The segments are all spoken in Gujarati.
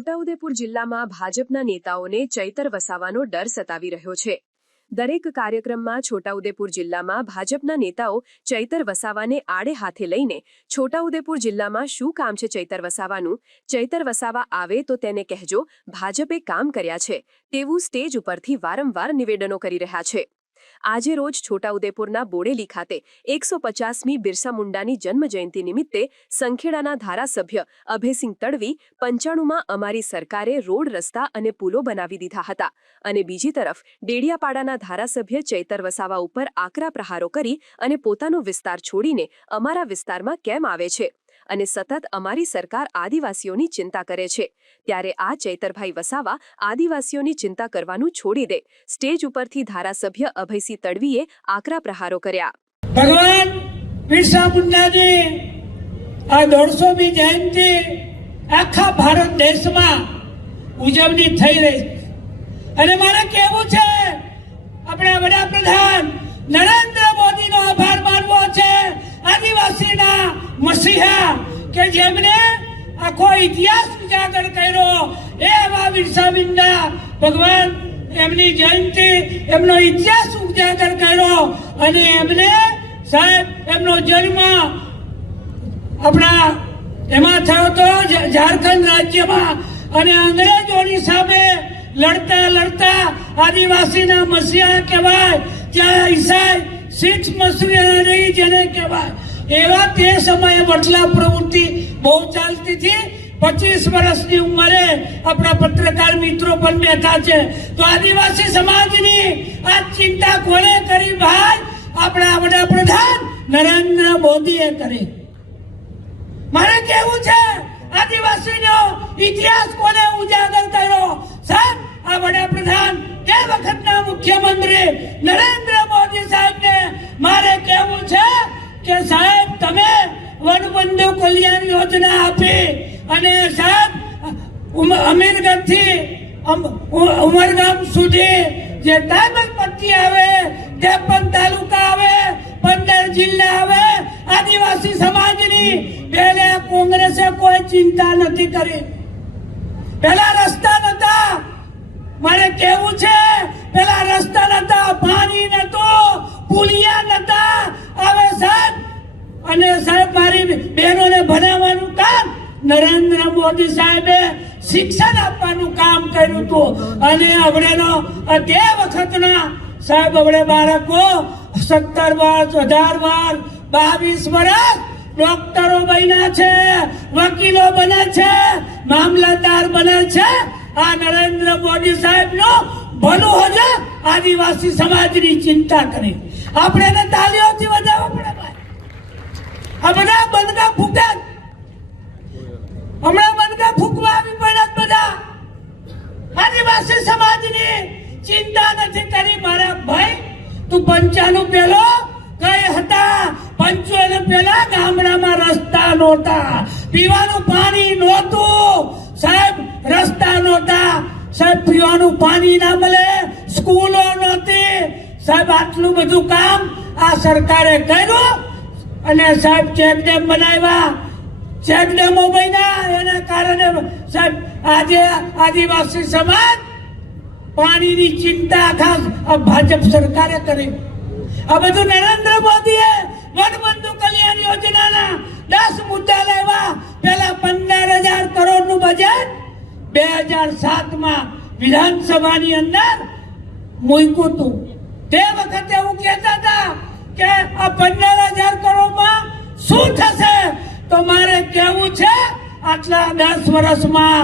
છોટાઉદેપુર જિલ્લામાં ભાજપના નેતાઓને ચૈતર વસાવાનો ડર સતાવી રહ્યો છે. દરેક કાર્યક્રમમાં છોટાઉદેપુર જિલ્લામાં ભાજપના નેતાઓ ચૈતર વસાવાને આડે હાથે લઈને, છોટાઉદેપુર જિલ્લામાં શું કામ છે ચૈતર વસાવાનું? ચૈતર વસાવા આવે તો તેને કહેજો, ભાજપે કામ કર્યા છે. તેવું સ્ટેજ ઉપરથી વારંવાર નિવેદનો કરી રહ્યા છે. આજે રોજ છોટાઉદેપુરના બોડેલી ખાતે એકસો પચાસમી બિરસા મુંડાની જન્મજયંતિ નિમિત્તે સંખેડાના ધારાસભ્ય અભયસિંહ તડવી પંચાણુંમાં અમારી સરકારે રોડ, રસ્તા અને પુલો બનાવી દીધા હતા અને બીજી તરફ ડેડિયાપાડાના ધારાસભ્ય ચૈતર વસાવા ઉપર આકરા પ્રહારો કરી અને પોતાનો વિસ્તાર છોડીને અમારા વિસ્તારમાં કેમ આવે છે? અને સતત અમારી સરકાર આદિવાસીઓની ચિંતા કરે છે. ત્યારે આ ચૈતરભાઈ વસાવા આદિવાસીઓની ચિંતા કરવાનું છોડી દે. સ્ટેજ ઉપરથી ધારાસભ્ય અભયસિંહ તડવીએ આકરા પ્રહારો કર્યા. ભગવાન, બિરસા મુંડાની આ દોઢસોમી જયંતિ આખા ભારત દેશમાં ઉજવણી થઈ રહી છે. અને મારે કહેવું છે, આપણા વડાપ્રધાન નરેન્દ્ર મોદીનો આભાર માનવો છે. આદિવાસીના મસીહા કે જેમને આખો ઇતિહાસ ઉજાગર કર્યો, એ એવા બિરસા મુંડા ભગવાન એમની જયંતિ, એમનો ઇતિહાસ ઉજાગર કર્યો અને એમને સાહેબ, એમનો જન્મ આપણા એમાં થયો તો ઝારખંડ રાજ્યમાં અને અંગ્રેજોની સામે લડતા લડતા આદિવાસીના મસીહા કહેવાય, ત્યાં ઈસાઈ શીખ રહી, જેને કહેવાય. એવા તે સમયે વટલા પ્રવૃત્તિ બહુ ચાલતી હતી. પચીસ વર્ષની ઉંમરે આપણા પત્રકાર મિત્રો પણ બેઠા છે. તો આદિવાસી સમાજની આ ચિંતા કોણે કરી ભાઈ? આપણા વડાપ્રધાન નરેન્દ્ર મોદીએ કરી. મારે કેવું છે? આદિવાસીનો ઇતિહાસ કોને ઉજાગર કર્યો સાહેબ આ વડાપ્રધાન તે વખતના મુખ્યમંત્રી નરેન્દ્ર મોદી સાહેબને મારે કેવું છે કે સાહેબ તમે વનબંધુ કલ્યાણ યોજના આપી અને સાહેબ અમીરગઢથી ઉમરગામ સુધી જે ડાયમંડ પટ્ટી આવે ત્રેપન તાલુકા આવે, પંદર જિલ્લા આવે, આદિવાસી સમાજની પેલે કોંગ્રેસે કોઈ ચિંતા નથી કરી. પેલા રસ્તા નતા. મારે કેવું છે? પેલા રસ્તા નતા. પાણી નતો. પુલિયા નતા. હવે સાહેબ અને સાહેબ, મારી બહેનોને ભણાવવાનું કામ નરેન્દ્ર મોદી સાહેબે શિક્ષણ આપવાનું કામ કર્યું હતું. અને આ તે વખતના સાહેબ હવડે બાળકો સત્તર વર્ષ, અઢાર વર્ષ, બાવીસ વર્ષ ડોક્ટરો બન્યા છે, વકીલો બને છે, મામલતદાર બને છે. આ નરેન્દ્ર મોદી સાહેબનો ભલું હજે આદિવાસી સમાજની ચિંતા કરી. આપણે તાલીઓથી વધારે પડે. બધા બંધના ફૂટા હમણાં બંધના ફૂકવા આવી પડ્યા બધા. આદિવાસી સમાજની ચિંતા નથી કરી મારા ભાઈ. તું પંચાનું પેલો કઈ હતા? પંચો એને પેલા ગામડામાં રસ્તા નહોતા. પીવાનું પાણી નહોતું. સાહેબ, રસ્તા નહોતા. સાહેબ, પીવાનું પાણી ના મળે. સ્કૂલો નહોતી. સાહેબ, આટલું બધું કામ આ સરકારે કર્યું. અને સાહેબ ચેકડેમ બનાવ્યા. ચેકડેમો બન્યા. એના કારણે સાહેબ આજે આદિવાસી સમાજ પાણીની ચિંતા ખાસ ભાજપ સરકારે કરી. આ બધું નરેન્દ્ર મોદીએ વનબંધુ કલ્યાણ યોજનાના દસ મુદ્દા લેવા. પેલા પંદર હજાર કરોડનું બજેટ બે હજાર સાતમાં વિધાનસભાની અંદર મૂક્યું હતું. તે વખતે એવું કહેતા હતા કે આ પંદર હજાર કરોડમાં શું થશે? તો મારે કેવું છે, આટલા દસ વર્ષમાં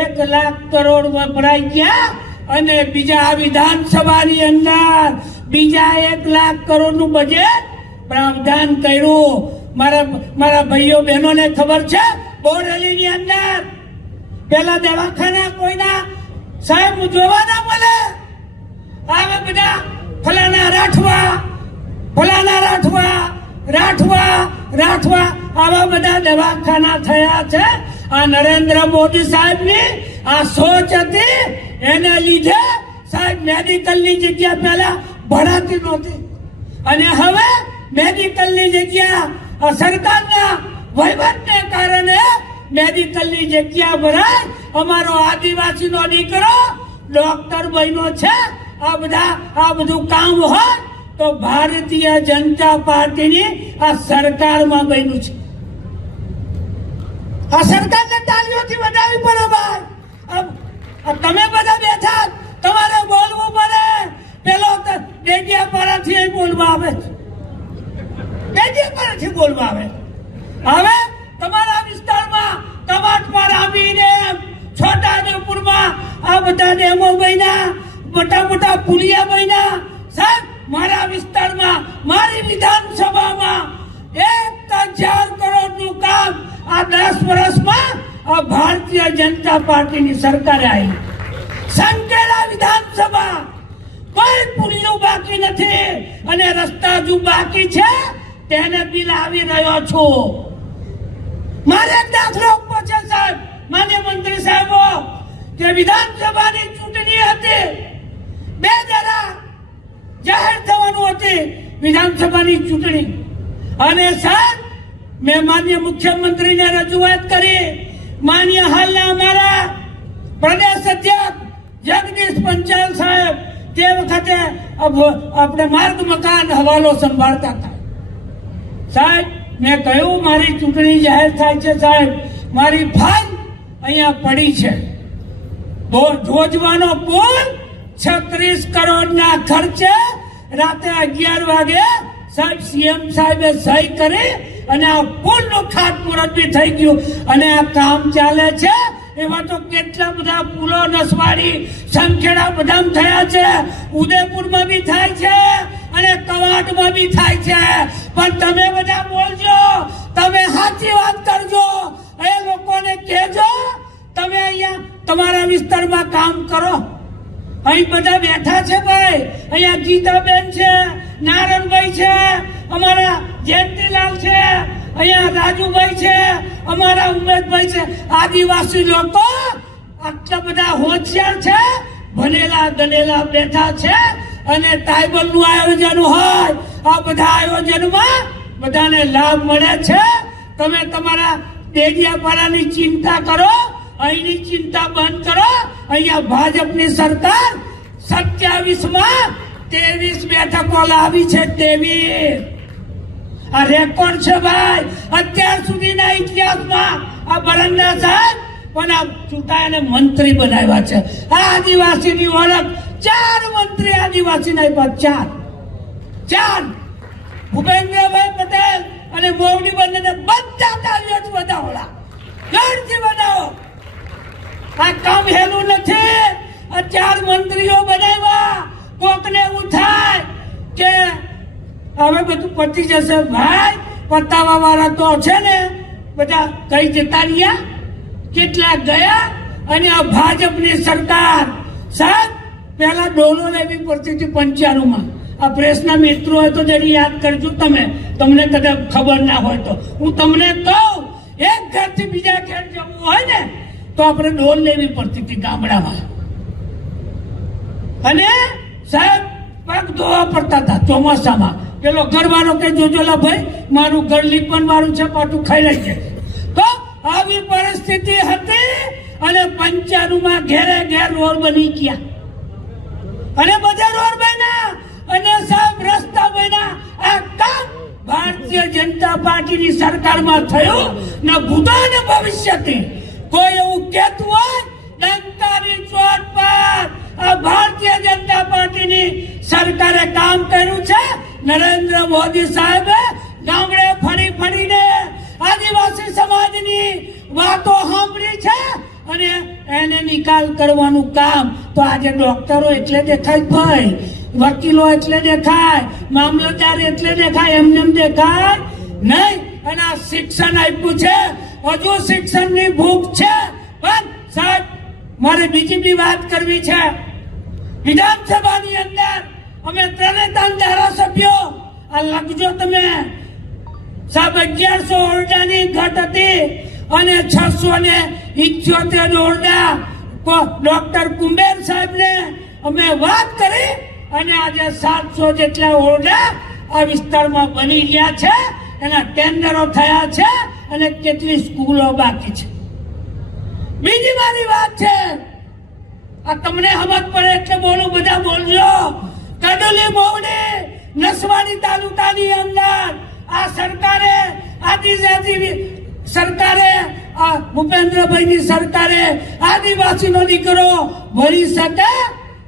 એક લાખ કરોડ વપરાઈ ગયા અને બીજા વિધાનસભાની અંદર બીજા એક લાખ કરોડનું બજેટ પ્રાવધાન કર્યું. મારા મારા ભાઈઓ બહેનોને ખબર છે બોરેલીની અંદર પેલા દવાખાના કોઈના? સાહેબ જોવા ના મળે. આવે બધા ફલાના રાઠવા ફલાના રાઠવા રાઠવા રાઠવા. આવા બધા દવાખાના થયા છે. આ નરેન્દ્ર મોદી સાહેબની આ સોચ હતી. એને લીધે સાહેબ મેડિકલની જગ્યા પહેલા ભરાતી નહોતી. અને હવે મેડિકલની જગ્યા સરકારના વહીવટને કારણે મેડિકલની જગ્યા ભરાય. અમારો આદિવાસીનો દીકરો ડોક્ટર બન્યો છે. આ બધા, આ બધું કામ હોય તો ભારતીય જનતા પાર્ટીની આ સરકારમાં બન્યું છે. આ સરકારને તાલીઓથી વધાવી પડે ભાઈ. તમે બધા બેઠા તમારે બોલવું પડે. પેલો ડેડિયાપાડાથી અહીં બોલવા આવે છે. ડેડિયાપાડાથી બોલવા આવે હવે તમારા વિસ્તારમાં કવાટમાં રામી ડેમ છોટા ઉદેપુરમાં આ બધા ડેમો બન્યા, મોટા મોટા પુલિયા બન્યા. સાહેબ મારા વિસ્તારમાં, મારી વિધાનસભામાં એક હજાર કરોડનું કામ આ દસ વર્ષમાં આ ભારતીય જનતા પાર્ટીની સરકારે આવી સંકેલા વિધાનસભા. કોઈ પુલિયું બાકી નથી અને રસ્તા જો બાકી છે, તેને બિલ આવી રહ્યો છું. મારે દાખલો ઉપર છે સાહેબ, માન્ય મંત્રી સાહેબો, કે વિધાનસભાની ચૂંટણી હતી. બે જરા જાહેર થવાનું હતી વિધાનસભાની ચૂંટણી. અને સાહેબ, મેં માન્ય મુખ્યમંત્રીને રજૂઆત કરી, માન્ય હાલના અમારા પ્રદેશ અધ્યક્ષ જગદીશ પંચાલ સાહેબ, તે વખતે આપણે માર્ગ મકાન હવાલો સંભાળતા હતા. સાહેબ, મેં કહ્યું, મારી ચૂંટણી જાહેર થાય છે સાહેબ, મારી ફાઇલ અહીંયા પડી છે. જોજવાનો પુલ છત્રીસ કરોડના ખર્ચે રાતે અગિયાર વાગે સાહેબ સીએમ સાહેબે સહી કરી અને આ પુલનું ખાતમુહૂર્ત બી થઈ ગયું. અને આ કામ ચાલે છે. એવા તો કેટલા બધા પુલો નસવાડી સંખેડા બધામ થયા છે. ઉદયપુરમાં બી થાય છે અને કવાટમાં બી થાય છે. પણ તમે બધા બોલજો. તમે સાચી વાત કરજો. એ લોકોને કહેજો. તમે અહીંયા તમારા વિસ્તારમાં કામ કરો. અહીં બધા બેઠા છે ભાઈ. અહીંયા ગીતાબેન છે, નારણભાઈ છે, અમારા જયંતિલાલ છે, અહીંયા રાજુભાઈ છે, અમારા ઉમેદભાઈ છે. આદિવાસી લોકો આટલા બધા હોશિયાર છે, ભણેલા ગણેલા બેઠા છે અને ટ્રાઇબલનું આયોજન હોય, આ બધા આયોજનમાં બધાને લાભ મળે છે. તમે તમારા ડેડિયાપાડાની ચિંતા કરો, અહીંની ચિંતા બંધ કરો અહીંયા ભાજપની સરકાર સત્યાવીસમાં ત્રેવીસ બેઠકો લાવી છે તેવી આ રેકોર્ડ છે ભાઈ. અત્યાર સુધીના ઇતિહાસમાં આ બરંડા સાહેબ પણ આ ચૂંટાઈને મંત્રી બનાવ્યા છે. આ આદિવાસીની ઓળખ ચાર મંત્રી આદિવાસીના આપ્યા, ચાર. ચાર. ભૂપેન્દ્રભાઈ પટેલ અને મોવડી બંનેને બધા તાલીઓથી વધાવોલા ગણથી બનાવો આ કામ હેલું નથી. આ ચાર મંત્રીઓ બનાવ્યા. કોકને એવું થાય કે હવે બધું પતી જશે. ભાઈ, પતાવા વાળા તો છે ને, બધા કઈ જતા રહ્યા? કેટલા ગયા? અને આ ભાજપની સરકાર, સાહેબ, પહેલા ડોલો લેવી પડતી હતી પંચાણુંમાં. આ પ્રેસના મિત્રો હોય તો જરી યાદ કરજો તમે. તમને કદાચ ખબર ના હોય તો. હું તમને કહું, એક ઘરથી બીજા ઘેર જવું હોય ને તો આપણે ડોલ લેવી પડતી હતી ગામડામાં. અને સાહેબ, પગ ધોવા પડતા હતા ચોમાસામાં. પેલો ઘરવાળો કે જોજોલા ભાઈ, મારું ઘર લીપણ વાળું છે, પાટું ખાઈ લઈ જાય તો આવી પરિસ્થિતિ હતી અને પંચાણુમાં ઘેરે ઘેર રોડ બની ગયા. અને બધા રોડ બન્યા. અને સાહેબ, રસ્તા બન્યા. આ કામ ભારતીય જનતા પાર્ટીની સરકારમાં થયું ને ભૂતાન ભવિષ્યથી. કોઈ એવું કહેતું હોય ડંકાની ચોટ પર આ ભારતીય જનતા પાર્ટીની સરકારે કામ કર્યું છે. નરેન્દ્ર મોદી સાહેબે ગામડે ફરી ફરીને આદિવાસી સમાજની વાતો સાંભળી છે અને એને નિકાલ કરવાનું કામ તો આજે ડોક્ટરો એટલે દેખાય ભાઈ વકીલો એટલે દેખાય મામલતદાર એટલે દેખાય એમને એમ દેખાય નહીં. અને આ શિક્ષણ આપ્યું છે. હજુ શિક્ષણની ભૂખ છે. પણ સાહેબ, મારે બીજી બી વાત કરવી છે. વિધાનસભાની અંદર અમે ત્રણે ત્રણ ધારાસભ્યો, આ લખજો તમે. સાહેબ, અગિયારસો ઓરડાની ઘટ હતી અને છસો ને ઇઠ્યોતેર ઓરડા. ડોક્ટર કુંબેર સાહેબને અમે વાત કરી અને આજે સાતસો જેટલા ઓરડા આ વિસ્તારમાં બની રહ્યા છે. એના ટેન્ડરો થયા છે. અને કેટલી સ્કૂલો બાકી છે? બીજી મારી વાત છે, આ તમને સમજ પડે એટલે બોલું, બધા બોલજો. કડોલી મોવડી નસવાડી તાલુકાની અંદર આ સરકારે, આદિજાતિ સરકારે આ ભૂપેન્દ્રભાઈની સરકારે આદિવાસીનો દીકરો ભરી શકે?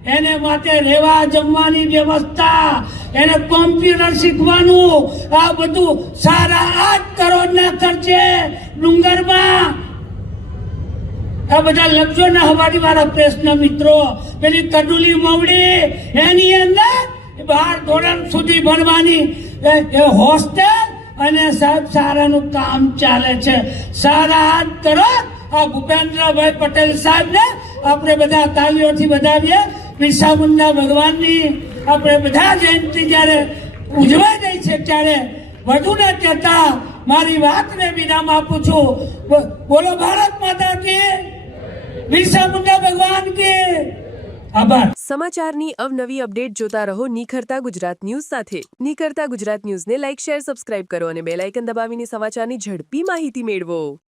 એને માટે રહેવા જમવાની વ્યવસ્થા એને કોમ્પ્યુટર શીખવાનું. આ બધું સારા આઠ કરોડના ખર્ચે ડુંગરમાં. આ બધા લખજો ને હવારી મારા પ્રેસના મિત્રો. પેલી કડુલી મવડી, એની અંદર બાર ધોરણ સુધી ભણવાની. હોસ્ટેલ અને સાહેબ સારાનું કામ ચાલે છે. સારા હાથ કરો આ ભૂપેન્દ્રભાઈ પટેલ સાહેબને આપણે બધા તાલીઓથી વધાવીએ. મુંડા ભગવાનની આપણે બધા જયંતિ જ્યારે ઉજવાઈ રહી છે ત્યારે વધુ ને કહેતા મારી વાતને વિરામ આપું છું. બોલો ભારત માતા કે બિરસા મુંડા ભગવાન કે સમાચારની અવનવી અપડેટ જોતા રહો નિખરતા ગુજરાત ન્યૂઝ સાથે. નિખરતા ગુજરાત ન્યૂઝને લાઇક શેર સબસ્ક્રાઇબ કરો અને બેલ આઇકન દબાવીને સમાચારની ઝડપી માહિતી મેળવો.